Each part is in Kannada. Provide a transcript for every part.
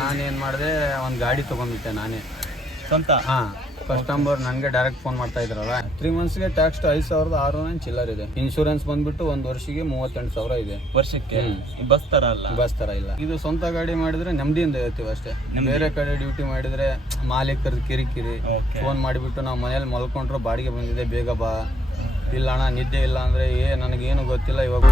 ನಾನೇನು ಮಾಡಿದೆ ಒಂದು ಗಾಡಿ ತೊಗೊಂಡ್ಬಿಟ್ಟೆ ನಾನೇ. ಸ್ವಂತ? ಹಾಂ ಕಸ್ಟಮರ್ ನನಗೆ ಡೈರೆಕ್ಟ್ ಫೋನ್ ಮಾಡ್ತಾ ಇದ್ರಲ್ಲ. ತ್ರೀ ಮಂತ್ಸ್ಗೆ ಟ್ಯಾಕ್ಸ್ ಐದು ಸಾವಿರದ ಆರುನೂರ ಚಿಲ್ಲರ್ ಇದೆ. ಇನ್ಶೂರೆನ್ಸ್ ಬಂದ್ಬಿಟ್ಟು ಒಂದು ವರ್ಷಕ್ಕೆ ಮೂವತ್ತೆಂಟು ಸಾವಿರ ಇದೆ. ವರ್ಷಕ್ಕೆ? ಬಸ್ ತರ ಅಲ್ಲ? ಬಸ್ ತರ ಇಲ್ಲ. ಇದು ಸ್ವಂತ ಗಾಡಿ ಮಾಡಿದ್ರೆ ನೆಮ್ಮದಿಯಿಂದ ಇರ್ತೀವಿ ಅಷ್ಟೇ. ಬೇರೆ ಕಡೆ ಡ್ಯೂಟಿ ಮಾಡಿದ್ರೆ ಮಾಲೀಕರ ಕಿರಿಕಿರಿ. ಫೋನ್ ಮಾಡಿಬಿಟ್ಟು ನಾವು ಮನೇಲಿ ಮಲ್ಕೊಂಡ್ರೆ ಬಾಡಿಗೆ ಬಂದಿದೆ ಬೇಗ ಬಾ. ಇಲ್ಲ ಅಣ್ಣ ನಿದ್ದೆ ಇಲ್ಲ ಅಂದ್ರೆ ಏ ನನಗೇನು ಗೊತ್ತಿಲ್ಲ ಇವಾಗ.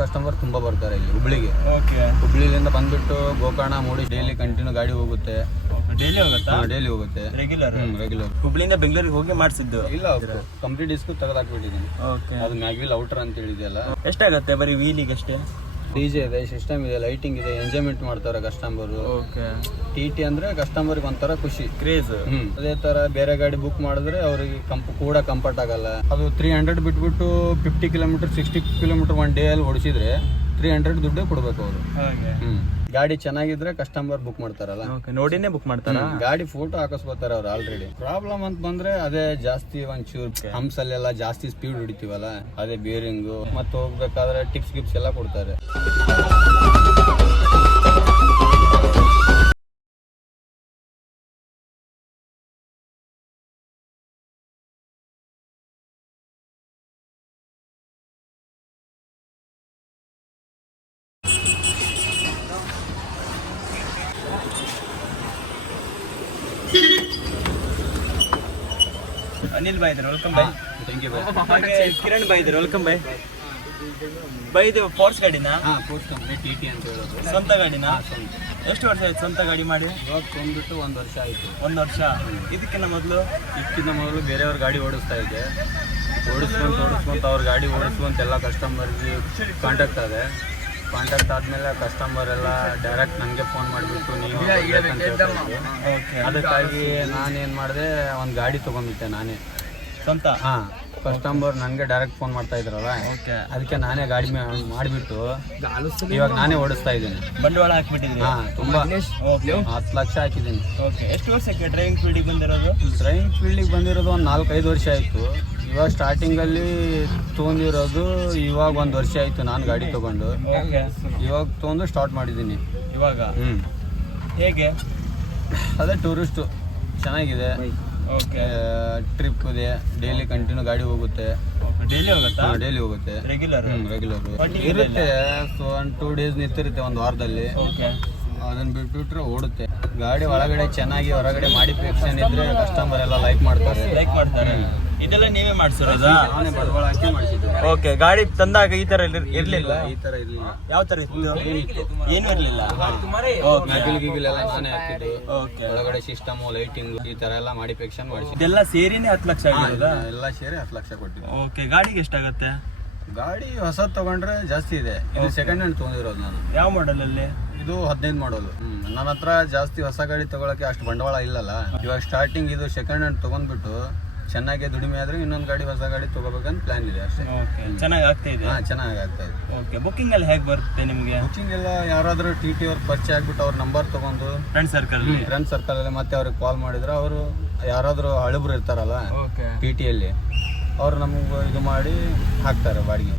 ಕಸ್ಟಮರ್ ತುಂಬಾ ಬರ್ತಾರೆ ಇಲ್ಲಿ ಹುಬ್ಳಿಗೆ. ಓಕೆ ಹುಬ್ಳಿಲಿಂದ ಬಂದ್ಬಿಟ್ಟು ಗೋಕರ್ಣ ಮೂಡಿ ಡೈಲಿ ಕಂಟಿನ್ಯೂ ಗಾಡಿ ಹೋಗುತ್ತೆ. ಡೈಲಿ ಹೋಗುತ್ತಾ? ಡೈಲಿ ಹೋಗುತ್ತೆ. ರೆಗ್ಯುಲರ್ ರೆಗ್ಯುಲರ್ ಹುಬ್ಳಿಯಿಂದ ಬೆಂಗಳೂರಿಗೆ ಹೋಗಿ ಮಾಡಿಸಿದ್ದು? ಇಲ್ಲ ಕಂಪ್ಲೀಟ್ ಡಿಸ್ಕು ತೆಗೆದಾಕ್ಬಿಟ್ಟಿದ್ದೀನಿ. ಓಕೆ ಅದು ಮ್ಯಾಗ್ವಿಲ್ ಔಟರ್ ಅಂತ ಹೇಳಿದೆಯಲ್ಲ ಎಷ್ಟಾಗತ್ತೆ ಬರೀ ವೀಲಿಗೆ ಅಷ್ಟೇ ಡಿ ಜೆ ಇದೆ ಸಿಸ್ಟಮ್ ಇದೆ ಲೈಟಿಂಗ್ ಇದೆ ಎಂಜಾಯ್ಮೆಂಟ್ ಮಾಡ್ತಾರೆ ಕಸ್ಟಮರ್ ಓಕೆ ಟಿ ಟಿ ಅಂದ್ರೆ ಕಸ್ಟಮರ್ಗೆ ಒಂಥರ ಖುಷಿ. ಕ್ರೇಜ್ ಅದೇ ತರ ಬೇರೆ ಗಾಡಿ ಬುಕ್ ಮಾಡಿದ್ರೆ ಅವ್ರಿಗೆ ಕಂಪ್ ಕೂಡ ಕಂಫರ್ಟ್ ಆಗಲ್ಲ. ಅದು ತ್ರೀ ಹಂಡ್ರೆಡ್ ಬಿಟ್ಬಿಟ್ಟು fifty kilometre sixty kilometre one day ಅಲ್ಲಿ ಓಡಿಸಿದ್ರೆ ತ್ರೀ ಹಂಡ್ರೆಡ್ ದುಡ್ಡೇ ಕೊಡ್ಬೇಕು ಅವರು. ಹಾಗೆ. ಹ್ಮ್. ಗಾಡಿ ಚೆನ್ನಾಗಿದ್ರೆ ಕಸ್ಟಮರ್ ಬುಕ್ ಮಾಡ್ತಾರಲ್ಲ? ನೋಡಿನೇ ಬುಕ್ ಮಾಡ್ತಾರಾ? ಗಾಡಿ ಫೋಟೋ ಹಾಕಿಸ್ಕೋತಾರೆ ಅವ್ರು ಆಲ್ರೆಡಿ ಪ್ರಾಬ್ಲಮ್ ಅಂತ ಬಂದ್ರೆ ಅದೇ ಜಾಸ್ತಿ ಒಂಚೂರು ಹಂಪ್ಸ್ ಅಲ್ಲೆಲ್ಲ ಜಾಸ್ತಿ ಸ್ಪೀಡ್ ಹೊಡಿತೀವಲ್ಲ ಅದೇ ಬೇರಿಂಗು ಮತ್ತೆ ಹೋಗ್ಬೇಕಾದ್ರೆ ಟಿಪ್ಸ್ ಗಿಪ್ಸ್ ಎಲ್ಲ ಕೊಡ್ತಾರೆ. ಅನಿಲ್ ಬಾಯ್ ಇದ್ದಾರೆ welcome bhai thank you bhai Kiran bhai ಇದ್ದಾರೆ ವೆಲ್ಕಮ್ ಬಾಯ್ ಬೈ ಇದು ಫೋರ್ಸ್ ಗಾಡಿನಾ? ಕಂಪ್ನಿ ಟಿ ಟಿ ಅಂತ ಹೇಳೋದು. ಸ್ವಂತ ಗಾಡಿನಾ? ಎಷ್ಟು ವರ್ಷ ಆಯ್ತು ಸ್ವಂತ ಗಾಡಿ ಮಾಡಿ? ಇವಾಗ ತೊಗೊಂಡ್ಬಿಟ್ಟು ಒಂದು ವರ್ಷ ಆಯಿತು. ಒಂದು ವರ್ಷ. ಇದಕ್ಕಿಂತ ಮೊದಲು? ಇದಕ್ಕಿಂತ ಮೊದಲು ಬೇರೆಯವ್ರ ಗಾಡಿ ಓಡಿಸ್ತಾ ಇದ್ದೆ. ಓಡಿಸ್ಕೊಂತ ಓಡಿಸ್ಕೊಂತ ಅವ್ರ ಗಾಡಿ ಓಡಿಸ್ಕೊಂತ ಎಲ್ಲ ಕಸ್ಟಮರ್ಗೆ ಕಾಂಟ್ಯಾಕ್ಟ್ ಆದೆ. ಕಾಂಟ್ಯಾಕ್ಟ್ ಆದಮೇಲೆ ಕಸ್ಟಮರ್ ಎಲ್ಲ ಡೈರೆಕ್ಟ್ ನನಗೆ ಫೋನ್ ಮಾಡಿಬಿಟ್ಟು ನೀವು ಅದಕ್ಕಾಗಿ ನಾನೇನು ಮಾಡಿದೆ ಒಂದು ಗಾಡಿ ತೊಗೊಂಡ್ಬಿಟ್ಟೆ ನಾನೇ. ಸ್ವಂತ? ಹಾಂ ಕಸ್ಟಮರ್ ನನಗೆ ಡೈರೆಕ್ಟ್ ಫೋನ್ ಮಾಡ್ತಾ ಇದ್ರಲ್ಲ. ಓಕೆ. ಅದಕ್ಕೆ ನಾನೇ ಗಾಡಿ ಮಾಡಿಬಿಟ್ಟು ಇವಾಗ ನಾನೇ ಓಡಿಸ್ತಾ ಇದ್ದೀನಿ. ಬಂಡವಾಳ ಹಾಕ್ಬಿಟ್ಟಿದ್ದೀನಿ ಹಾಂ ತುಂಬ ಹತ್ತು ಲಕ್ಷ ಹಾಕಿದ್ದೀನಿ. ಓಕೆ. ಎಷ್ಟು ವರ್ಷಕ್ಕೆ ಡ್ರೈವಿಂಗ್ ಫೀಲ್ಡಿಗೆ ಬಂದಿರೋದು? ಡ್ರೈವಿಂಗ್ ಫೀಲ್ಡಿಗೆ ಬಂದಿರೋದು ಒಂದು ನಾಲ್ಕೈದು ವರ್ಷ ಆಯಿತು. ಇವಾಗ ಸ್ಟಾರ್ಟಿಂಗಲ್ಲಿ ತೊಗೊಂಡಿರೋದು ಇವಾಗ ಒಂದು ವರ್ಷ ಆಯಿತು ನಾನು ಗಾಡಿ ತೊಗೊಂಡು. ಓಕೆ. ಇವಾಗ ತೊಗೊಂಡು ಸ್ಟಾರ್ಟ್ ಮಾಡಿದ್ದೀನಿ. ಇವಾಗ? ಹ್ಞೂ ಹೇಗೆ? ಅದೇ ಟೂರಿಸ್ಟು ಚೆನ್ನಾಗಿದೆ. ಟ್ರಿಪ್ ಇದೆ ಡೈಲಿ ಕಂಟಿನ್ಯೂ ಗಾಡಿ ಹೋಗುತ್ತೆ. ಡೈಲಿ ಹೋಗುತ್ತಾ? ಡೈಲಿ ಹೋಗುತ್ತೆ. ರೆಗ್ಯುಲರ್ ರೆಗ್ಯುಲರ್ ಇರುತ್ತೆ ಸೊ ಒಂದು ಟೂ ಡೇಸ್ ನಿಂತಿರುತ್ತೆ ಒಂದು ವಾರದಲ್ಲಿ. ಓಕೆ ಅದನ್ನ ಬಿಟ್ಬಿಟ್ರೆ ಓಡುತ್ತೆ. ಗಾಡಿ ಒಳಗಡೆ ಚೆನ್ನಾಗಿ ಹೊರಗಡೆ ಮಾಡಿಫಿಕೇಶನ್ ಇದ್ರೆ ಕಸ್ಟಮರ್ ಎಲ್ಲ ಲೈಕ್ ಮಾಡ್ತಾರೆ. ಲೈಕ್ ಮಾಡ್ತಾರೆ. ಇದೆಲ್ಲ ನೀವೇ ಮಾಡ್ಸಿರೋದಾ? ನಾನೇ ಬಂಡವಾಳ ಹಾಕಿ ಮಾಡಿಸಿದ್ದು ಓಕೆ ಗಾಡಿ ತಂದಾಗ ಈ ತರ ಇರ್ಲಿ- ಇರ್ಲಿಲ್ಲ? ಈ ತರ ಇರಲಿಲ್ಲ. ಯಾವ ತರ ಇತ್ತು? ಏನು ಇರ್ಲಿಲ್ಲ. ಓಕೆ ಮ್ಯಾಗಿಲ್ ಗಿಗಿಲ್ ಎಲ್ಲ ನಾನೇ ಹಾಕಿದ್ದು. ಓಕೆ ಒಳಗಡೆ ಸಿಸ್ಟಮ್ ಲೈಟಿಂಗ್ ಈ ತರ ಎಲ್ಲ ಮಾಡಿಫಿಕೇಶನ್ ಮಾಡಿಸಿ ಇದೆಲ್ಲ ಸೇರಿನೇ ಹತ್ತು ಲಕ್ಷ ಎಲ್ಲ ಸೇರಿ ಹತ್ತು ಲಕ್ಷ ಕೊಟ್ಟಿದ್ದೆ. ಓಕೆ ಗಾಡಿಗೆ ಎಷ್ಟಾಗತ್ತೆ? ಗಾಡಿ ಹೊಸ ತಗೊಂಡ್ರೆ ಜಾಸ್ತಿ ಇದೆ. ಇದು ಸೆಕೆಂಡ್ ಹ್ಯಾಂಡ್ ತಗೊಂಡಿರೋದು ನಾನು. ಯಾವ ಮಾಡೆಲ್ ಅಲ್ಲಿ? ಇದು ಹದಿನೈದು ಮಾಡೋದು ನನ್ನ ಹತ್ರ ಜಾಸ್ತಿ ಹೊಸ ಗಾಡಿ ತಗೊಳಕ್ಕೆ ಅಷ್ಟು ಬಂಡವಾಳ ಇಲ್ಲಲ್ಲ. ಇವಾಗ ಸ್ಟಾರ್ಟಿಂಗ್ ಇದು ಸೆಕೆಂಡ್ ಹ್ಯಾಂಡ್ ತಗೊಂಡ್ಬಿಟ್ಟು ಚೆನ್ನಾಗಿ ದುಡಿಮೆ ಆದ್ರೆ ಇನ್ನೊಂದು ಗಾಡಿ ಹೊಸ ಗಾಡಿ ತಗೋಬೇಕಂತ ಪ್ಲಾನ್ ಇದೆ ಅಷ್ಟೇ. ಓಕೆ ಚೆನ್ನಾಗಿ ಆಗ್ತಾ ಇದೆ? ಹಾ ಚೆನ್ನಾಗಿ ಆಗ್ತಾ ಇದೆ. ಓಕೆ ಬುಕ್ಕಿಂಗ್ ಅಲ್ಲಿ ಹೇಗೆ ಬರುತ್ತೆ ನಿಮಗೆ? ಬುಕಿಂಗ್ ಎಲ್ಲ ಯಾರಾದ್ರೂ ಟಿ ಟಿ ಅವ್ರ ಪರಿಚಯ ಆಗ್ಬಿಟ್ಟು ಅವ್ರ ನಂಬರ್ ತಗೊಂಡು. ಫ್ರೆಂಡ್ ಸರ್ಕಲ್ ಅಲ್ಲಿ? ಫ್ರೆಂಡ್ ಸರ್ಕಲ್ ಅಲ್ಲಿ ಮತ್ತೆ ಅವ್ರಿಗೆ ಕಾಲ್ ಮಾಡಿದ್ರೆ ಅವರು ಯಾರಾದ್ರೂ ಹಳಬ್ರು ಇರ್ತಾರಲ್ಲ ಟಿ ಟಿಯಲ್ಲಿ ಅವ್ರು ನಮಗೆ ಇದು ಮಾಡಿ ಹಾಕ್ತಾರೆ ಬಾಡಿಗೆ.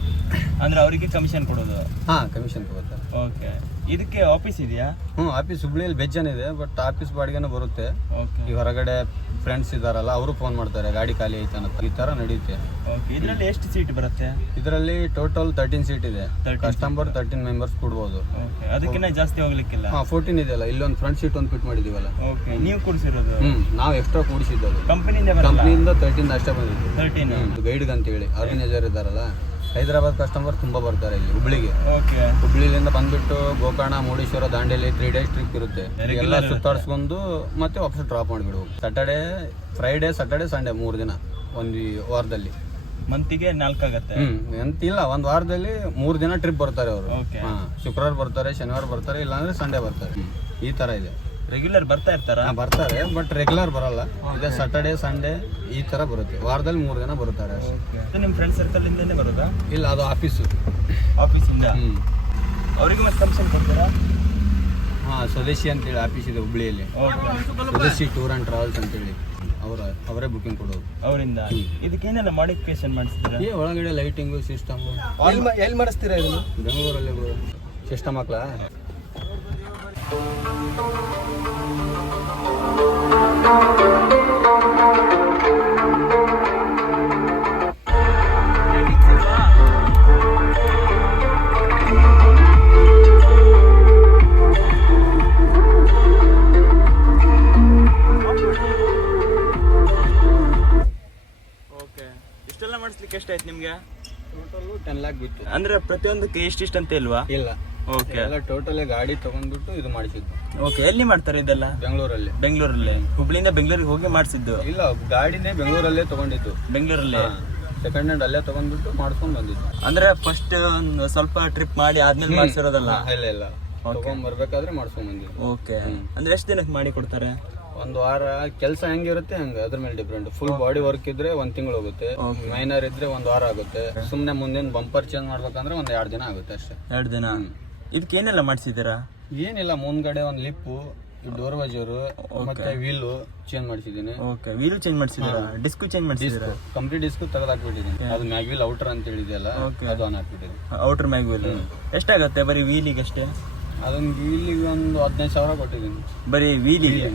ಅಂದ್ರೆ ಅವರಿಗೆ ಕಮಿಷನ್ ಕೊಡೋದು? ಹಾ ಕಮಿಷನ್ ತಗೋತಾರೆ ಓಕೆ ಇದಕ್ಕೆ ಆಫೀಸ್ ಇದೆಯಾ? ಹ್ಞೂ ಆಫೀಸ್ ಹುಬ್ಳಿಯಲ್ಲಿ ಬೆಜ್ಜನ್ ಇದೆ ಬಟ್ ಆಫೀಸ್ ಬಾಡಿಗೆನೂ ಬರುತ್ತೆ. ಓಕೆ ಈ ಹೊರಗಡೆ ಫ್ರೆಂಡ್ಸ್ ಇದಾರಲ್ಲ ಅವರು ಫೋನ್ ಮಾಡ್ತಾರೆ ಗಾಡಿ ಖಾಲಿ ಐತೆ ಅನ್ನೋ ಈ ತರ ನಡೆಯುತ್ತೆ ಓಕೆ ಇದರಲ್ಲಿ ಎಷ್ಟು ಸೀಟ್ ಬರುತ್ತೆ? ಇದರಲ್ಲಿ ಟೋಟಲ್ ತರ್ಟೀನ್ ಸೀಟ್ ಇದೆ. 13 ಕಸ್ಟಮರ್ ತರ್ಟೀನ್ ಮೆಂಬರ್ಸ್ ಕೊಡ್ಬೋದು. ಓಕೆ ಅದಕ್ಕಿಂತ ಜಾಸ್ತಿ ಹೋಗ್ಲಿಕ್ಕಿಲ್ಲ? ಹಾಂ ಫೋರ್ಟೀನ್ ಇದೆಯಲ್ಲ ಇಲ್ಲೊಂದು ಫ್ರಂಟ್ ಸೀಟ್ ಒಂದು ಫಿಟ್ ಮಾಡಿದೀವಲ್ಲ. ಓಕೆ ನೀವು ಕೂಡಿಸಿರೋದು? ಹ್ಞೂ ನಾವು ಎಕ್ಸ್ಟ್ರಾ ಕೂಡಿಸಿದ್ದದು ಕಂಪನಿಯಿಂದ ಬರಲ್ಲ? ಕಂಪ್ನಿಯಿಂದ ತರ್ಟೀನ್ ಅಷ್ಟೇ ಬಂದಿದ್ದು. ತರ್ಟೀನ್ ಗೈಡ್ಗೆ ಅಂತ ಹೇಳಿ ಆರ್ಗನೈಸರ್ ಇದ್ದಾರಲ್ಲ. ಹೈದರಾಬಾದ್ ಕಸ್ಟಮರ್ ತುಂಬ ಬರ್ತಾರೆ ಇಲ್ಲಿ ಹುಬ್ಳಿಗೆ. ಓಕೆ ಹುಬ್ಳಿಲಿಂದ ಬಂದ್ಬಿಟ್ಟು Gokarna Murudeshwar Dandeli three days trip ಇರುತ್ತೆ. ಎಲ್ಲ ಸುತ್ತಾಡಿಸ್ಕೊಂಡು ಮತ್ತೆ ವಾಪಸ್ ಡ್ರಾಪ್ ಮಾಡಿಬಿಡು. ಸ್ಯಾಟರ್ಡೆ ಫ್ರೈಡೆ ಸ್ಯಾಟರ್ಡೆ ಸಂಡೇ ಮೂರು ದಿನ ಒಂದು ವಾರದಲ್ಲಿ. ಮಂತಿಗೆ ನಾಲ್ಕಾಗತ್ತೆ ಹ್ಮ್ ಎಂತಿಲ್ಲ ಒಂದು ವಾರದಲ್ಲಿ ಮೂರು ದಿನ ಟ್ರಿಪ್ ಬರ್ತಾರೆ ಅವರು. ಶುಕ್ರವಾರ ಬರ್ತಾರೆ ಶನಿವಾರ ಬರ್ತಾರೆ ಇಲ್ಲಾಂದ್ರೆ ಸಂಡೇ ಬರ್ತಾರೆ. ಈ ತರ ಇದೆ. ರೆಗ್ಯುಲರ್ ಬರ್ತಾ ಇರ್ತಾರ? ಬರ್ತಾರೆ ಬಟ್ ರೆಗ್ಯುಲರ್ ಬರಲ್ಲ. ಇದೆ ಸಾಟರ್ಡೆ ಸಂಡೇ ಈ ತರ ಬರುತ್ತೆ. ವಾರದಲ್ಲಿ ಮೂರು ಜನ ಬರುತ್ತಾರೆ ನಿಮ್ಮ ಫ್ರೆಂಡ್ ಸರ್ಕಲ್ ಇಂದನೇ ಬರೋದಾ? ಇಲ್ಲ ಅದು ಆಫೀಸು ಆಫೀಸಿಂದ ಅವರಿಗೆ ಮತ್ತೆ ಕಮಿಷನ್ ಕೊಡ್ತೀರಾ? ಹಾಂ ಸ್ವದೇಶಿ ಅಂತೇಳಿ ಆಫೀಸ್ ಇದೆ ಹುಬ್ಳಿಯಲ್ಲಿ. Okay Swadeshi tour and travels ಅಂತೇಳಿ ಅವರ ಅವರೇ ಬುಕಿಂಗ್ ಕೊಡೋದು. ಅವರಿಂದ? ಇದಕ್ಕೇನೆಲ್ಲ ಮಾಡಿಫಿಕೇಶನ್ ಮಾಡಿಸ್ತೀರಾ? ಈ ಒಳಗಡೆ ಲೈಟಿಂಗು ಸಿಸ್ಟಮು ಎಲ್ಲಿ ಮಾಡಿಸ್ತೀರಾ ಇದನ್ನು? ಬೆಂಗಳೂರಲ್ಲಿ ಸಿಸ್ಟಮ್ ಹಾಕ್ಲಾ? ಮಾಡಿಸ್ಲಿಕ್ಕೆ ಎಷ್ಟಾಯ್ತು ನಿಮ್ಗೆ? ಟೋಟಲ್ ಟೆನ್ ಲ್ಯಾಕ್ ಬಿತ್ತು. ಅಂದ್ರೆ ಪ್ರತಿಯೊಂದಕ್ಕೆ ಇಷ್ಟಿಷ್ಟು ಅಂತ ಇಲ್ವಾ? ಇಲ್ಲ. ಓಕೆ. ಎಲ್ಲ ಟೋಟಲ್ ಗಾಡಿ ತಗೊಂಡ್ಬಿಟ್ಟು ಇದು ಮಾಡಿಸಿದ್ದು. ಓಕೆ ಎಲ್ಲಿ ಮಾಡ್ತಾರೆ ಇದೆಲ್ಲ? ಬೆಂಗಳೂರಲ್ಲಿ. ಬೆಂಗಳೂರಲ್ಲಿ. ಹುಬ್ಳಿಯಿಂದ ಬೆಂಗಳೂರಿಗೆ ಹೋಗಿ ಮಾಡಿಸಿದ್ದು? ಇಲ್ಲ ಗಾಡಿನೇ ಬೆಂಗಳೂರಲ್ಲೇ ತಗೊಂಡಿದ್ದು. ಬೆಂಗಳೂರಲ್ಲಿ? ಸೆಕೆಂಡ್ ಹ್ಯಾಂಡ್ ಅಲ್ಲೇ ತಗೊಂಡ್ಬಿಟ್ಟು ಮಾಡ್ಕೊಂಡ್ ಬಂದಿದ್ದು. ಅಂದ್ರೆ ಫಸ್ಟ್ ಸ್ವಲ್ಪ ಟ್ರಿಪ್ ಮಾಡಿ ಆದ್ಮೇಲೆ ಮಾಡಿಸಿರೋದಲ್ಲ? ಇಲ್ಲ ಇಲ್ಲ. ತಗೊಂಡ್ ಬರ್ಬೇಕಾದ್ರೆ ಮಾಡ್ಕೊಂಡ್ ಬಂದಿದ್ದು. ಓಕೆ. ಅಂದ್ರೆ ಎಷ್ಟು ದಿನಕ್ಕೆ ಮಾಡಿ ಕೊಡ್ತಾರೆ? ಒಂದ್ ವಾರ ಕೆಲಸ ಹೆಂಗಿರುತ್ತೆ ಹಂಗ ಅದ್ರ ಮೇಲೆ ಡಿಪೆಂಡ್ ಫುಲ್ ಬಾಡಿ ವರ್ಕ್ ಇದ್ರೆ ಒಂದ್ ತಿಂಗಳು ಹೋಗುತ್ತೆ. ಮೈನರ್ ಇದ್ರೆ ಒಂದ್ ವಾರ ಆಗುತ್ತೆ. ಸುಮ್ನೆ ಮುಂದಿನ ಬಂಪರ್ ಚೇಂಜ್ ಮಾಡ್ಬೇಕಂದ್ರೆ ಒಂದ್ ಎರಡ್ ದಿನ ಆಗುತ್ತೆ ಅಷ್ಟೇ. ಎರಡು ದಿನ? ಇದಕ್ಕೆ ಏನೆಲ್ಲ ಮಾಡಿಸಿದ್ದೀರಾ? ಏನಿಲ್ಲ ಮುಂದ್ಗಡೆ ಒಂದು ಲಿಪ್ಪು ಡೋರ್ ವಜರು ಮತ್ತೆ ವೀಲು ಚೇಂಜ್ ಮಾಡಿಸಿದ್ದೀನಿ. ಓಕೆ ವೀಲ್ ಚೇಂಜ್ ಮಾಡಿಸಿದ್ದೀರಾ? ಡಿಸ್ಕು ಚೇಂಜ್ ಮಾಡಿಸಿದ್ದೀರಾ? ಕಂಪ್ಲೀಟ್ ಡಿಸ್ಕ್ ತೆಗೆದಾಕ್ಬಿಟ್ಟಿದ್ದೀನಿ. ಅದು ಮ್ಯಾಗ್ವಿಲ್ ಔಟರ್ ಅಂತ ಹೇಳಿದೆಯಲ್ಲ ಅದು ಆನ್ ಹಾಕ್ಬಿಟ್ಟಿದ್ದೀನಿ. Outer mag wheel. ಎಷ್ಟಾಗತ್ತೆ ಬರೀ ವೀಲಿಗೆ ಅಷ್ಟೇ? ಅದೊಂದು ವೀಲಿಗೆ ಒಂದು ಹದಿನೈದು ಸಾವಿರ ಕೊಟ್ಟಿದ್ದೀನಿ. ಬರೀ ವೀಲಿಗೆ?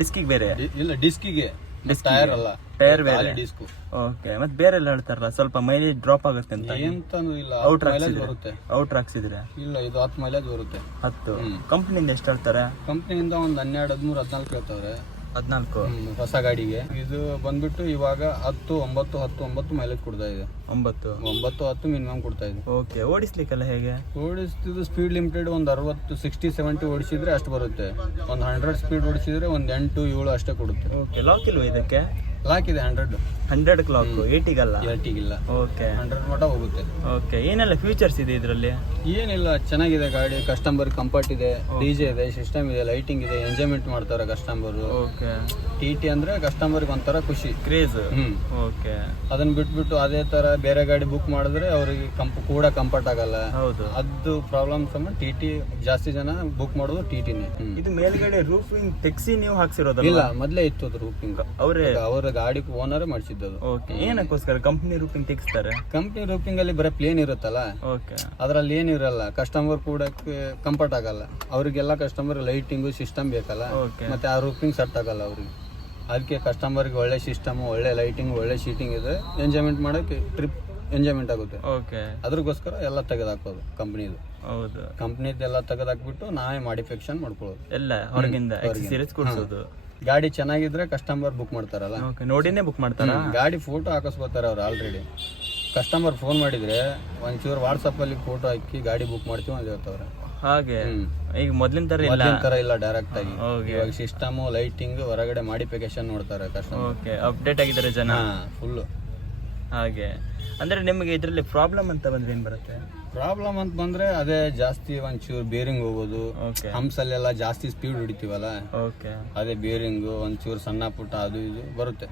ಡಿಸ್ಕಿಗೆ ಬೇರೆ? ಇಲ್ಲ ಡಿಸ್ಕಿಗೆ ಟೈರ್ ಅಲ್ಲ ಟೈರ್ ಬೇರೆ? ಡಿಸ್ಕು ಓಕೆ ಮತ್ತೆ ಬೇರೆ ಎಲ್ಲ ಹೇಳ್ತಾರಲ್ಲ ಸ್ವಲ್ಪ ಮೈಲೇಜ್ ಡ್ರಾಪ್ ಆಗುತ್ತೆ ಅಂತ. ಎಂತನೂ ಇಲ್ಲ. ಔಟರ್ ಮೈಲೇಜ್ ಬರುತ್ತೆ. ಔಟರ್ ಹಾಕ್ಸಿದ್ರೆ? ಇಲ್ಲ ಇದು ಹತ್ತು ಮೈಲೇಜ್ ಬರುತ್ತೆ. ಹತ್ತು. ಕಂಪ್ನಿಯಿಂದ ಎಷ್ಟು ಹೇಳ್ತಾರೆ? ಕಂಪ್ನಿಯಿಂದ ಒಂದು ಹನ್ನೆರಡು ಹದಿಮೂರು ಹದಿನಾಲ್ಕು ಹೇಳ್ತಾವ್ರೆ. ಹದಿನಾಲ್ಕು. ಹೊಸ ಗಾಡಿಗೆ. ಇದು ಬಂದ್ಬಿಟ್ಟು ಇವಾಗ ಹತ್ತು ಒಂಬತ್ತು ಹತ್ತು ಒಂಬತ್ತು ಮೈಲೇಜ್ ಕೊಡ್ತಾ ಇದೆ. ಒಂಬತ್ತು. ಒಂಬತ್ತು ಹತ್ತು ಮಿನಿಮಮ್ ಕೊಡ್ತಾ ಇದೆ. ಓಕೆ ಓಡಿಸ್ಲಿಕ್ಕೆಲ್ಲ ಹೇಗೆ? ಓಡಿಸ್ತಿದ್ದು ಸ್ಪೀಡ್ ಲಿಮಿಟೆಡ್ ಒಂದು ಅರವತ್ತು ಸಿಕ್ಸ್ಟಿ ಸೆವೆಂಟಿ ಓಡಿಸಿದ್ರೆ ಅಷ್ಟು ಬರುತ್ತೆ. ಒಂದು ಹಂಡ್ರೆಡ್ ಸ್ಪೀಡ್ ಓಡಿಸಿದ್ರೆ ಒಂದು ಎಂಟು ಏಳು ಅಷ್ಟೇ ಕೊಡುತ್ತೆ. ಓಕೆ ಲಾಕ್ ಇಲ್ವಾ ಇದಕ್ಕೆ? ಲಾಕ್ ಇದೆ ಹಂಡ್ರೆಡ್ ಹಂಡ್ರೆಡ್ ಕ್ಲಾಕ್ ಏಟಿಗಲ್ಲ ಏಟಿಗಿಲ್ಲ ಓಕೆ. ಹಂಡ್ರೆಡ್ ಮಟ್ಟ ಹೋಗುತ್ತೆ. ಓಕೆ ಏನೆಲ್ಲ ಫ್ಯೂಚರ್ಸ್ ಇದೆ ಇದರಲ್ಲಿ? ಏನಿಲ್ಲ ಚೆನ್ನಾಗಿದೆ ಗಾಡಿ ಕಸ್ಟಮರ್ ಕಂಫರ್ಟ್ ಇದೆ ಡಿಜೆ ಇದೆ ಸಿಸ್ಟಮ್ ಇದೆ ಲೈಟಿಂಗ್ ಇದೆ ಎಂಜಾಯ್ಮೆಂಟ್ ಮಾಡ್ತಾರೆ ಕಸ್ಟಮರ್ ಓಕೆ ಟಿ ಟಿ ಅಂದ್ರೆ ಕಸ್ಟಮರ್ ಒಂಥರ ಖುಷಿ. ಕ್ರೇಜ್ ಹ್ಮ್. ಓಕೆ ಅದನ್ನ ಬಿಟ್ಬಿಟ್ಟು ಅದೇ ತರ ಬೇರೆ ಗಾಡಿ ಬುಕ್ ಮಾಡಿದ್ರೆ ಅವ್ರಿಗೆ ಕಂಪ್ ಕೂಡ ಕಂಫರ್ಟ್ ಆಗಲ್ಲ. ಹೌದು. ಅದು ಪ್ರಾಬ್ಲಮ್ ಸಮ ಟಿ ಟಿ ಜಾಸ್ತಿ ಜನ ಬುಕ್ ಮಾಡೋದು ಟಿ ಟಿನೇ ಇದು ಮೇಲ್ಗಡೆ ರೂಫಿಂಗ್ ತೆಗ್ಸಿ ನೀವು ಹಾಕ್ಸಿರೋದಲ್ಲ ಇಲ್ಲ ಮೊದ್ಲೇ ಇತ್ತು ಅದು ರೂಪಿಂಗ್ ಅವರೇ? ಅವರ ಗಾಡಿ ಓನರ್ ಮಾಡಿಸಿದ್ದು ಓಕೆ ಏನಕ್ಕೋಸ್ಕರ ಕಂಪ್ನಿ ರೂಪಿಂಗ್ ತೆಗಿಸ್ತಾರೆ? ಕಂಪ್ನಿ ರೂಪಿಂಗ್ ಅಲ್ಲಿ ಬರೀ ಪ್ಲೇನ್ ಇರುತ್ತಲ್ಲ? ಓಕೆ ಅದ್ರಲ್ಲಿ ಏನಿರಲ್ಲ ಕಸ್ಟಮರ್ ಕೂಡ ಕಂಫರ್ಟ್ ಆಗಲ್ಲ. ಅವರಿಗೆಲ್ಲ ಕಸ್ಟಮರ್ ಲೈಟಿಂಗ್ ಸಿಸ್ಟಮ್ ಬೇಕಲ್ಲ. ಮತ್ತೆ ಆ ರೂಪಿಂಗ್ ಸೆಟ್ ಆಗಲ್ಲ ಅವ್ರಿಗೆ. ಅದಕ್ಕೆ ಕಸ್ಟಮರ್ಗೆ ಒಳ್ಳೆ ಸಿಸ್ಟಮ್ ಒಳ್ಳೆ ಲೈಟಿಂಗ್ ಒಳ್ಳೆ ಶೀಟಿಂಗ್ ಇದೆ. ಎಂಜಾಯ್ಮೆಂಟ್ ಮಾಡೋಕೆ ಟ್ರಿಪ್ ಎಂಜಾಯ್ಮೆಂಟ್ ಆಗುತ್ತೆ. ಓಕೆ ಅದ್ರಗೋಸ್ಕರ ಎಲ್ಲ ತೆಗೆದಾಕೋದು ಕಂಪ್ನಿದು ಹೌದು. ಕಂಪ್ನಿದೆಲ್ಲ ತೆಗೆದಾಕ್ಬಿಟ್ಟು ನಾವೇ ಮಾಡಿಫಿಕೇಶನ್ ಮಾಡ್ಕೊಳ್ಳೋದು. ಎಲ್ಲ ಹೊರಗಿಂದ ಎಕ್ಸಸರೀಸ್ ಕೊಡ್ಸೋದು. ಗಾಡಿ ಚೆನ್ನಾಗಿದ್ರೆ ಕಸ್ಟಮರ್ ಬುಕ್ ಮಾಡ್ತಾರಲ್ಲ. ನೋಡಿನೇ ಬುಕ್ ಮಾಡ್ತಾರ? ಗಾಡಿ ಫೋಟೋ ಹಾಕಿಸ್ಕೋತಾರೆ ಅವ್ರು ಆಲ್ರೆಡಿ ಕಸ್ಟಮರ್ ಫೋನ್ ಮಾಡಿದ್ರೆ ಒಂಚೂರು ವಾಟ್ಸಪ್ಪಲ್ಲಿ ಫೋಟೋ ಹಾಕಿ ಗಾಡಿ ಬುಕ್ ಮಾಡ್ತೀವಿ ಅಂತ ಹೇಳ್ತವ್ರೆ. ಹಾಗೆ? ಈಗ ಮೊದ್ಲಿನ ತರ ಇಲ್ಲ? ಮೊದ್ಲಿನ ತರ ಇಲ್ಲ ಡೈರೆಕ್ಟ್ ಆಗಿ. ಇವಾಗ ಸಿಸ್ಟಮ್ ಲೈಟಿಂಗ್ ಹೊರಗಡೆ ಮಾಡಿಫಿಕೇಶನ್ ನೋಡ್ತಾರೆ ಕಸ್ಟಮರ್ ಓಕೆ ಅಪ್ಡೇಟ್ ಆಗಿದ್ದಾರೆ ಜನ? ಫುಲ್ ಹಾಗೆ. ಅಂದ್ರೆ ನಿಮಗೆ ಇದರಲ್ಲಿ ಪ್ರಾಬ್ಲಮ್ ಅಂತ ಬಂದ್ರೆ ಏನ್ ಬರುತ್ತೆ? ಪ್ರಾಬ್ಲಮ್ ಅಂತ ಬಂದ್ರೆ ಅದೇ ಜಾಸ್ತಿ ಒಂಚೂರು ಬೇರಿಂಗ್ ಹೋಗೋದು. ಓಕೆ ಹಂಸಲ್ಲೆಲ್ಲ ಜಾಸ್ತಿ ಸ್ಪೀಡ್ ಹೊಡಿತೀವಲ್ಲ? ಓಕೆ ಅದೇ ಬೇರಿಂಗ್ ಒಂಚೂರು ಸಣ್ಣ ಪುಟ್ಟ ಅದು ಇದು ಬರುತ್ತೆ.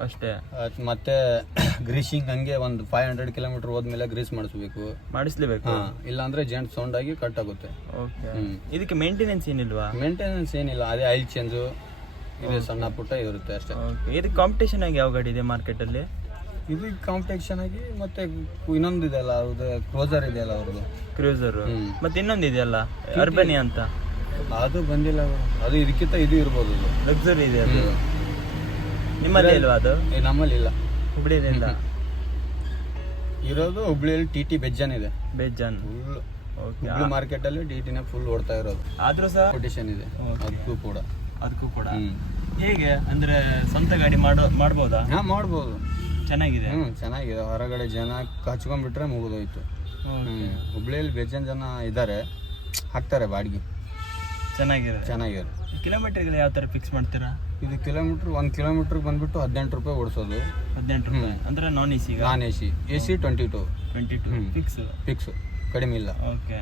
ಅಷ್ಟೇ. ಅದ್ ಮತ್ತೆ ಗ್ರೀಸಿಂಗ್ ಹಂಗೆ ಒಂದು ಫೈವ್ ಹಂಡ್ರೆಡ್ ಕಿಲೋಮೀಟರ್ ಹೋದ್ಮೇಲೆ ಗ್ರೀಸ್ ಮಾಡಿಸ್ಬೇಕು. ಮಾಡಿಸ್ಲೇಬೇಕು? ಹಾ ಇಲ್ಲಾಂದ್ರೆ ಜೆಂಟ್ ಸೌಂಡ್ ಆಗಿ ಕಟ್ ಆಗುತ್ತೆ. ಓಕೆ. ಹ್ಮ್. ಇದಕ್ಕೆ ಮೇಂಟೆನೆನ್ಸ್ ಏನಿಲ್ವಾ? ಮೇಂಟೆನೆನ್ಸ್ ಏನಿಲ್ಲ ಅದೇ ಆಯಿಲ್ ಚೇಂಜು ಇದೆ ಸಣ್ಣ ಪುಟ್ಟ ಇರುತ್ತೆ ಅಷ್ಟೇ. ಓಕೆ. ಇದಕ್ಕೆ ಕಾಂಪಿಟೇಷನ್ ಆಗಿ ಯಾವ ಗಾಡಿ ಇದೆ ಮಾರ್ಕೆಟ್ ಅಲ್ಲಿ ಇದು ಕಾಂಪಿಟೇಷನ್ ಆಗಿ ಮತ್ತೆ ಇನ್ನೊಂದು ಇದೆಯಲ್ಲ ಅವ್ರದ್ದು ಕ್ರೋಸರ್ ಇದೆಯಲ್ಲ ಅವ್ರದ್ದು ಕ್ರೂಸರ್ ಹ್ಮ್. ಮತ್ತೆ ಇನ್ನೊಂದು ಇದೆಯಲ್ಲ? ಅರ್ಬನಿ ಅಂತ? ಅದು ಬಂದಿಲ್ಲ. ಅದು ಇದಕ್ಕಿಂತ ಇದು ಇರ್ಬೋದು ಲಕ್ಸುರಿ ಇದೆ ಅದು? ನಿಮ್ಮಲ್ಲಿ ಇಲ್ವಾ ಅದು? ಏ, ನಮ್ಮಲ್ಲಿ ಇಲ್ಲ. ಹುಬ್ಳಿಯಿಂದ? ಇರೋದು ಹುಬ್ಳಿಯಲ್ಲಿ ಟಿ ಟಿ ಬೆಜ್ಜನ್ ಇದೆ. ಬೆಜ್ಜನ್. ಫುಲ್ ಓಕೆ ಹುಬ್ಳಿ ಮಾರ್ಕೆಟ್ ಅಲ್ಲಿ ಟಿ ಟಿನೇ ಫುಲ್ ಓಡ್ತಾ ಇರೋದು. ಆದ್ರೂ ಸಹ? ಕೊಟೇಶನ್ ಇದೆ. ಅದಕ್ಕೂ ಕೂಡ. ಅದಕ್ಕೂ ಕೂಡ. ಹ್ಮ್. ಹೇಗೆ? ಅಂದ್ರೆ ಸ್ವಂತ ಗಾಡಿ ಮಾಡೋ ಮಾಡ್ಬೋದಾ? ಹಾ ಮಾಡ್ಬೋದು. ಚೆನ್ನಾಗಿದೆ. ಹ್ಮ್ ಚೆನ್ನಾಗಿದೆ. ಹೊರಗಡೆ ಜನ ಹಚ್ಕೊಂಡ್ಬಿಟ್ರೆ ಮುಗಿದೋಯ್ತು. ಹ್ಮ್ ಹುಬ್ಳಿಯಲ್ಲಿ ಬೆಜ್ಜನ್ ಜನ ಇದ್ದಾರೆ ಹಾಕ್ತಾರೆ ಬಾಡಿಗೆ. ಚೆನ್ನಾಗಿದೆ. ಚೆನ್ನಾಗಿದೆ. ಕಿಲೋಮೀಟರ್ ಯಾವ ತರ ಫಿಕ್ಸ್ ಮಾಡ್ತೀರಾ? ಇದು ಕಿಲೋಮೀಟ್ರ್ ಒಂದು ಕಿಲೋಮೀಟ್ರಿಗೆ ಬಂದ್ಬಿಟ್ಟು ಹದಿನೆಂಟು ರೂಪಾಯಿ ಓಡಿಸೋದು. ಹದಿನೆಂಟು ರೂಪಾಯಿ. ಅಂದ್ರೆ non A C non A C A C twenty two twenty two. Fix fix ಕಡಿಮೆ ಇಲ್ಲ. ಓಕೆ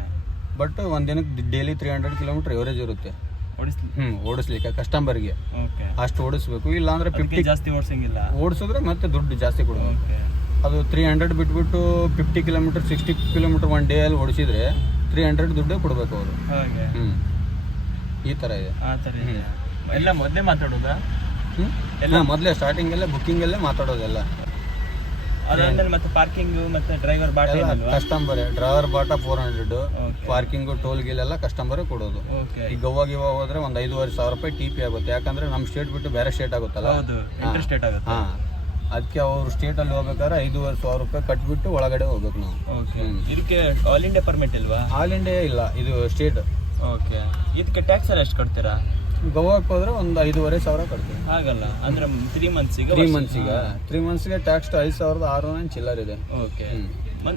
ಬಟ್ ಒಂದು ದಿನಕ್ಕೆ daily three hundred kilometre average ಇರುತ್ತೆ. ಓಡಿಸ್ಲಿ ಹ್ಞೂ ಓಡಿಸ್ಲಿಕ್ಕೆ ಕಸ್ಟಮರ್ಗೆ ಓಕೆ ಅಷ್ಟು ಓಡಿಸ್ಬೇಕು. ಇಲ್ಲಾಂದ್ರೆ ಫಿಫ್ಟಿ ಅದಕ್ಕೆ ಜಾಸ್ತಿ ಓಡಿಸಂಗಿಲ್ಲ. ಓಡಿಸಿದ್ರೆ ಮತ್ತೆ ದುಡ್ಡು ಜಾಸ್ತಿ ಕೊಡಬೇಕು ಓಕೆ ಅದು ತ್ರೀ ಹಂಡ್ರೆಡ್ ಬಿಟ್ಬಿಟ್ಟು fifty kilometre sixty kilometre one day ಅಲ್ಲಿ ಓಡಿಸಿದ್ರೆ ತ್ರೀ ಹಂಡ್ರೆಡ್ ದುಡ್ಡೇ ಕೊಡಬೇಕು ಅವರು. ಓಕೆ ಹ್ಞೂ ಈ ಥರ ಇದೆ. ಆ ಥರ ಇದೆ. ಎಲ್ಲ ಮೊದಲೇ ಮಾತಾಡೋದಾ? ಹ್ಞೂ ಮೊದಲೇ ಸ್ಟಾರ್ಟಿಂಗಲ್ಲೇ ಬುಕ್ಕಿಂಗಲ್ಲೇ ಮಾತಾಡೋದೆಲ್ಲ. ಅದಾದ್ಮೇಲೆ ಮತ್ತೆ ಪಾರ್ಕಿಂಗ್ ಮತ್ತೆ ಡ್ರೈವರ್ ಬಾಟ ಎಲ್ಲ customer driver bata four hundred. Parking toll ಗೀಲೆಲ್ಲ customer ಕೊಡೋದು. ಈಗ ಗೋವಾ ಗಿವಾ ಹೋದ್ರೆ ಒಂದು ಐದೂವರೆ ಸಾವಿರ ರೂಪಾಯಿ ಟಿ ಪಿ ಆಗುತ್ತೆ. ಯಾಕಂದ್ರೆ ನಮ್ಮ ಸ್ಟೇಟ್ ಬಿಟ್ಟು ಬೇರೆ ಸ್ಟೇಟ್ ಆಗುತ್ತಲ್ಲ? ಇಂಟ್ರೆಸ್ಟೇಟ್ ಆಗುತ್ತೆ. ಹಾಂ. ಅದಕ್ಕೆ ಅವರು ಸ್ಟೇಟಲ್ಲಿ ಹೋಗ್ಬೇಕಾದ್ರೆ ಐದೂವರೆ ಸಾವಿರ ರೂಪಾಯಿ ಕಟ್ಬಿಟ್ಟು ಒಳಗಡೆ ಹೋಗ್ಬೇಕು ನಾವು. ಓಕೆ ಇದಕ್ಕೆ ಆಲ್ ಇಂಡಿಯಾ ಪರ್ಮಿಟ್ ಇಲ್ವಾ? ಆಲ್ ಇಂಡಿಯಾ ಇಲ್ಲ ಇದು ಸ್ಟೇಟ್ ಓಕೆ ಇದಕ್ಕೆ ಟ್ಯಾಕ್ಸ್ ಎಲ್ಲ ಎಷ್ಟು ಕೊಡ್ತೀರಾ ಗೋವಾಕ್ಕೆ ಹೋದ್ರೆ ಒಂದು ಐದೂವರೆ ಸಾವಿರ ಕಟ್ತೀವಿ ಆಗಲ್ಲ ಅಂದ್ರೆ ತ್ರೀ ಮಂತ್ಸಿಗೆ ತ್ರೀ ಮಂತ್ಸಿಗೆ ತ್ರೀ ಮಂತ್ಸ್ಗೆ ಟ್ಯಾಕ್ಸ್ ಐದು ಸಾವಿರದ ಆರುನೂರ ಚಿಲ್ಲರ್ ಇದೆ. ಓಕೆ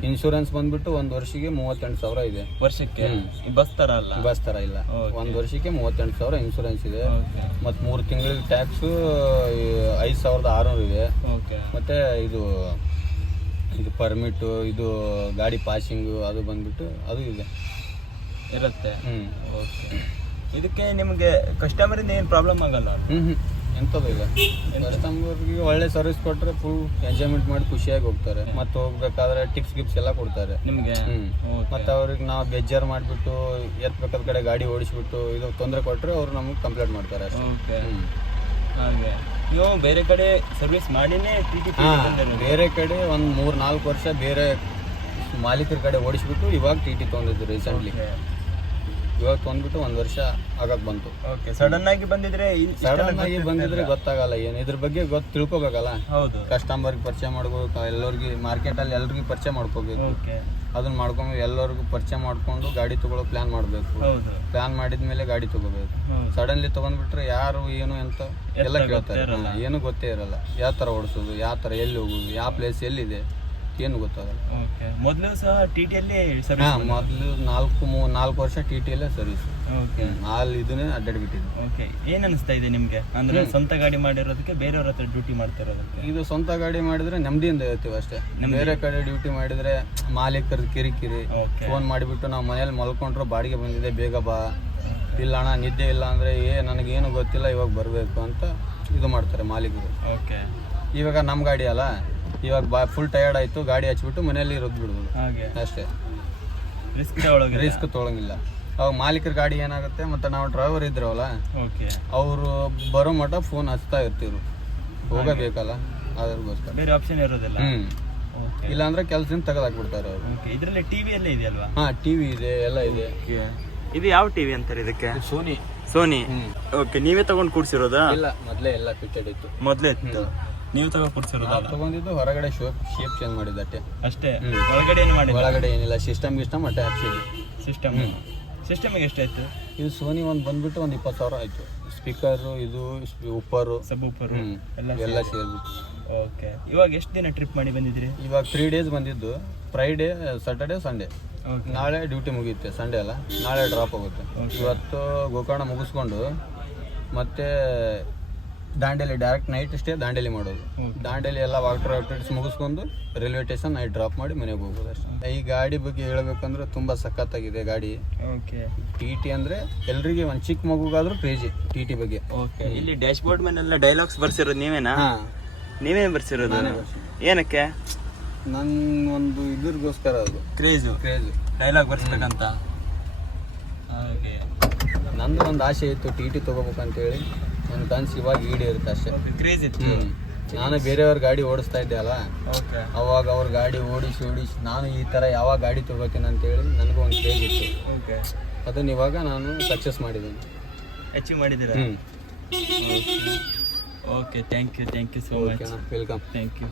ಇನ್ಶೂರೆನ್ಸ್ ಬಂದ್ಬಿಟ್ಟು ಒಂದು ವರ್ಷಕ್ಕೆ ಮೂವತ್ತೆಂಟು ಸಾವಿರ ಇದೆ. ವರ್ಷಕ್ಕೆ? ಬಸ್ ತರ ಅಲ್ಲ? ಬಸ್ ತರ ಇಲ್ಲ. ಒಂದ್ ವರ್ಷಕ್ಕೆ ಮೂವತ್ತೆಂಟು ಸಾವಿರ ಇನ್ಶೂರೆನ್ಸ್ ಇದೆ. ಮತ್ತು ಮೂರು ತಿಂಗಳಿಗೆ ಟ್ಯಾಕ್ಸು ಐದು ಸಾವಿರದ ಆರುನೂರು ಇದೆ. ಓಕೆ ಮತ್ತು ಇದು ಇದು ಪರ್ಮಿಟು ಇದು ಗಾಡಿ ಪಾಸಿಂಗ್ ಅದು ಬಂದ್ಬಿಟ್ಟು ಅದು ಇದೆ. ಇರುತ್ತೆ. ಹ್ಞೂ ಓಕೆ ಇದಕ್ಕೆ ನಿಮಗೆ ಕಸ್ಟಮರಿಂದ ಏನು ಪ್ರಾಬ್ಲಮ್ ಆಗಲ್ಲ ಹ್ಞೂ ಹ್ಞೂ ಎಂಥದ್ದು ಇಲ್ಲ ಕಸ್ಟಮರ್ಗೆ ಒಳ್ಳೆ ಸರ್ವಿಸ್ ಕೊಟ್ಟರೆ ಫುಲ್ ಎಂಜಾಯ್ಮೆಂಟ್ ಮಾಡಿ ಖುಷಿಯಾಗಿ ಹೋಗ್ತಾರೆ. ಮತ್ತೆ ಹೋಗ್ಬೇಕಾದ್ರೆ ಟಿಪ್ಸ್ ಗಿಪ್ಸ್ ಎಲ್ಲ ಕೊಡ್ತಾರೆ. ನಿಮಗೆ? ಮತ್ತೆ ಅವ್ರಿಗೆ ನಾವು ಬೇಜಾರು ಮಾಡಿಬಿಟ್ಟು ಎತ್ಬೇಕಾದ ಕಡೆ ಗಾಡಿ ಓಡಿಸ್ಬಿಟ್ಟು ಇದು ತೊಂದರೆ ಕೊಟ್ಟರೆ ಅವ್ರು ನಮಗೆ ಕಂಪ್ಲೇಂಟ್ ಮಾಡ್ತಾರೆ ಓಕೆ. ಹ್ಞೂ ಹಾಗೆ. ನೀವು ಬೇರೆ ಕಡೆ ಸರ್ವಿಸ್ ಮಾಡಿನೇ ಟಿ ಟಿ ಬೇರೆ ಕಡೆ ಒಂದು ಮೂರು ನಾಲ್ಕು ವರ್ಷ ಬೇರೆ ಮಾಲೀಕರ ಕಡೆ ಓಡಿಸ್ಬಿಟ್ಟು ಇವಾಗ ಟಿ ಟಿ ತೊಗೊಂಡಿದ್ದು ರೀಸೆಂಟ್ಲಿ ಇವಾಗ ಬಂದ್ಬಿಟ್ಟು ಒಂದು ವರ್ಷ ಆಗಕ್ಕೆ ಬಂತು. ಓಕೆ ಸಡನ್ ಆಗಿ ಬಂದಿದ್ರೆ ಸಡನ್ ಆಗಿ ಬಂದಿದ್ರೆ ಗೊತ್ತಾಗಲ್ಲ ಏನು. ಇದ್ರ ಬಗ್ಗೆ ಗೊತ್ತು ತಿಳ್ಕೊಬೇಕಲ್ಲ? ಹೌದು. ಕಸ್ಟಮರ್ಗೆ ಪರಿಚಯ ಮಾಡ್ಬೇಕು ಎಲ್ಲರಿಗೆ ಮಾರ್ಕೆಟಲ್ಲಿ ಎಲ್ರಿಗೂ ಪರಿಚಯ ಮಾಡ್ಕೋಬೇಕು. ಅದನ್ನ ಮಾಡ್ಕೊಂಡು ಎಲ್ಲರಿಗೂ ಪರಿಚಯ ಮಾಡ್ಕೊಂಡು ಗಾಡಿ ತಗೊಳ್ಳೋ ಪ್ಲಾನ್ ಮಾಡಬೇಕು. ಪ್ಲಾನ್ ಮಾಡಿದ್ಮೇಲೆ ಗಾಡಿ ತಗೋಬೇಕು. ಸಡನ್ಲಿ ತಗೊಂಡ್ಬಿಟ್ರೆ ಯಾರು ಏನು ಅಂತ ಎಲ್ಲ ಕೇಳ್ತಾರೆ. ಏನು ಗೊತ್ತೇ ಇರಲ್ಲ. ಯಾವ ಥರ ಓಡಿಸೋದು ಯಾವ ಥರ ಎಲ್ಲಿ ಹೋಗೋದು ಯಾವ ಪ್ಲೇಸ್ ಎಲ್ಲಿದೆ. ಏನು ಗೊತ್ತಾಗಲ್ಲ. ಓಕೆ. ಮೊದಲು ಸಹ ಟಿ ಟಿಯಲ್ಲಿ ಸರ್ವಿಸ್ ಮೊದಲು ನಾಲ್ಕು ಮೂ ನಾಲ್ಕು ವರ್ಷ ಟಿ ಟಿಯಲ್ಲೇ ಸರ್ವಿಸ್ ಓಕೆ. ಅಲ್ಲಿ ಇದನ್ನೇ ಅಡ್ಡಾಡ್ಬಿಟ್ಟಿದ್ದು. ಓಕೆ. ಏನ್ ಅನಿಸ್ತಾ ಇದೆ ನಿಮಗೆ? ಅಂದ್ರೆ ಸ್ವಂತ ಗಾಡಿ ಮಾಡಿರೋದಕ್ಕೆ ಬೇರೆಯವ್ರ ಹತ್ರ ಡ್ಯೂಟಿ ಮಾಡ್ತಾ ಇರೋದಕ್ಕೆ? ಇದು ಸ್ವಂತ ಗಾಡಿ ಮಾಡಿದ್ರೆ ನೆಮ್ಮದಿಯಿಂದ ಇರ್ತೀವಿ ಅಷ್ಟೇ. ಬೇರೆ ಕಡೆ ಡ್ಯೂಟಿ ಮಾಡಿದ್ರೆ ಮಾಲೀಕರ ಕಿರಿಕಿರಿ. ಓಕೆ. ಫೋನ್ ಮಾಡಿಬಿಟ್ಟು ನಾವು ಮನೇಲಿ ಮಲ್ಕೊಂಡ್ರು ಬಾಡಿಗೆ ಬಂದಿದೆ ಬೇಗ ಬಾ. ಇಲ್ಲ ಅಣ್ಣ ನಿದ್ದೆ ಇಲ್ಲ ಅಂದರೆ ಏ ನನಗೇನು ಗೊತ್ತಿಲ್ಲ ಇವಾಗ ಬರಬೇಕು ಅಂತ ಇದು ಮಾಡ್ತಾರೆ ಮಾಲೀಕರು. ಓಕೆ. ಇವಾಗ ನಮ್ಮ ಗಾಡಿ ಅಲ್ಲ? ಇವಾಗ ಬಾ ಫುಲ್ ಟಯರ್ಡ್ ಆಯಿತು ಗಾಡಿ ಹಚ್ಬಿಟ್ಟು ಮನೆಯಲ್ಲಿ ಇರೋದು ಬಿಡ್ಬೋದು ಹಾಗೆ. ಅಷ್ಟೇ. ರಿಸ್ಕ್ ರಿಸ್ಕ್ ತೊಗೊಳಂಗಿಲ್ಲ. ಅವಾಗ ಮಾಲೀಕರ ಗಾಡಿ ಏನಾಗುತ್ತೆ ಮತ್ತು ನಾವು ಡ್ರೈವರ್ ಇದ್ರವಲ್ಲ ಓಕೆ ಅವರು ಬರೋ ಮಟ್ಟ ಫೋನ್ ಹಚ್ತಾ ಇರ್ತಿವ್ರು ಹೋಗಬೇಕಲ್ಲ ಅದ್ರಗೋಸ್ಕರ. ಬೇರೆ ಆಪ್ಷನ್ ಇರೋದಿಲ್ಲ. ಹ್ಞೂ ಇಲ್ಲಾಂದ್ರೆ ಕೆಲಸದಿಂದ ತೆಗೆದಾಕ್ಬಿಡ್ತಾರೆ ಅವರು. ಓಕೆ ಇದರಲ್ಲಿ ಟಿವಿ ಎಲ್ಲ ಇದೆಯಲ್ವಾ? ಹಾಂ ಟಿ ವಿ ಇದೆ ಎಲ್ಲ ಇದೆ. ಇದು ಯಾವ ಟಿವಿ ಅಂತಾರೆ ಇದಕ್ಕೆ? ಸೋನಿ ಸೋನಿ ಓಕೆ ನೀವೇ ತಗೊಂಡು ಕೂಡ್ಸಿರೋದಾ? ಇಲ್ಲ ಮೊದಲೇ ಎಲ್ಲ ಫಿಟೆಡ್ ಇತ್ತು. ಮೊದಲೇ ಇತ್ತು. ನೀವು ತಗೊಂಡು ಕೂಡ್ಸಿರೋದಾ ನಾವು ತಗೊಂಡಿದ್ದು ಹೊರಗಡೆ ಶೇಪ್ ಶೇಪ್ ಚೇಂಜ್ ಮಾಡಿದ್ದಟ್ಟೆ. ಅಷ್ಟೇ. ಒಳಗಡೆ ಏನು ಮಾಡಿ ಒಳಗಡೆ ಏನಿಲ್ಲ ಸಿಸ್ಟಮ್ ಗಿಸ್ಟಮ್ ಅಟ್ಟೆ ಹಾಕ್ಸಿದ್ವಿ. ಸಿಸ್ಟಮ್ ಸಿಸ್ಟಮಿಗೆ ಎಷ್ಟಾಯ್ತು? ಇದು ಸೋನಿ ಒಂದು ಬಂದ್ಬಿಟ್ಟು ಒಂದು ಇಪ್ಪತ್ತು ಸಾವಿರ ಆಯಿತು. ಸ್ಪೀಕರು ಇದು ಉಪ್ಪರು. ಸಬ್ ಉಪ್ಪರು ಎಲ್ಲ ಸೇರ್ಬಿಟ್ಟು. ಓಕೆ ಇವಾಗ ಎಷ್ಟು ದಿನ ಟ್ರಿಪ್ ಮಾಡಿ ಬಂದಿದ್ರಿ ಇವಾಗ ತ್ರೀ ಡೇಸ್ ಬಂದಿದ್ದು. ಫ್ರೈಡೇ ಸಾಟರ್ಡೆ ಸಂಡೇ ಓಕೆ ನಾಳೆ ಡ್ಯೂಟಿ ಮುಗಿಯುತ್ತೆ ಸಂಡೇ ಅಲ್ಲ. ನಾಳೆ ಡ್ರಾಪ್ ಆಗುತ್ತೆ ಇವತ್ತು ಗೋಕರ್ಣ ಮುಗಿಸ್ಕೊಂಡು ಮತ್ತೆ Dandeli direct night stay Dandeli ಮಾಡೋದು. ದಾಂಡೇಲಿ ಎಲ್ಲ ವಾಟರ್ ಆಕ್ಟಿವಿಟೀಸ್ ಮುಗಿಸ್ಕೊಂಡು ರೈಲ್ವೆ ಸ್ಟೇಷನ್ ನೈಟ್ ಡ್ರಾಪ್ ಮಾಡಿ ಮನೆಗೆ ಹೋಗ್ಬೋದು ಅಷ್ಟೇ. ಈ ಗಾಡಿ ಬಗ್ಗೆ ಹೇಳಬೇಕಂದ್ರೆ ತುಂಬ ಸಖತ್ತಾಗಿದೆ ಗಾಡಿ. ಓಕೆ ಟಿ ಟಿ ಅಂದರೆ ಎಲ್ರಿಗೆ ಒಂದು ಚಿಕ್ಕ ಮಗುಗಾದ್ರೂ ಕ್ರೇಜಿ ಟಿ ಟಿ ಬಗ್ಗೆ. ಓಕೆ ಇಲ್ಲಿ ಡ್ಯಾಶ್ ಬೋರ್ಡ್ ಮೇಲೆಲ್ಲ ಡೈಲಾಗ್ಸ್ ಬರ್ಸಿರೋದು ನೀವೇನಾ? ನೀವೇ ಬರ್ಸಿರೋದು? ಏನಕ್ಕೆ? ನನ್ನ ಒಂದು ಇದ್ರಗೋಸ್ಕರ ಅದು. ಕ್ರೇಜು ಕ್ರೇಜು ಡೈಲಾಗ್ ಬರ್ಸ್ಬೇಕಂತ? ನಂದು ಒಂದು ಆಸೆ ಇತ್ತು ಟಿ ಟಿ ತೊಗೋಬೇಕಂತೇಳಿ. ನನ್ನ ಕನಸು ಇವಾಗ ಈಡೇರುತ್ತೆ ಅಷ್ಟೇ. ಕ್ರೇಜ್ ಇತ್ತು. ನಾನು ಬೇರೆಯವ್ರ ಗಾಡಿ ಓಡಿಸ್ತಾ ಇದ್ದೆ ಅಲ್ವಾ? ಓಕೆ ಅವಾಗ ಅವ್ರ ಗಾಡಿ ಓಡಿಸಿ ಓಡಿಸಿ ನಾನು ಈ ಥರ ಯಾವಾಗ ಗಾಡಿ ತೊಗೋತೀನಿ ಅಂತೇಳಿ ನನಗೂ ಒಂದು ಕ್ರೇಜ್ ಇತ್ತು. ಓಕೆ ಅದನ್ನ ಇವಾಗ ನಾನು ಸಕ್ಸಸ್ ಮಾಡಿದ್ದೀನಿ. ಅಚೀವ್ ಮಾಡಿದ್ದೀರಾ? Okay thank you thank you so much welcome thank you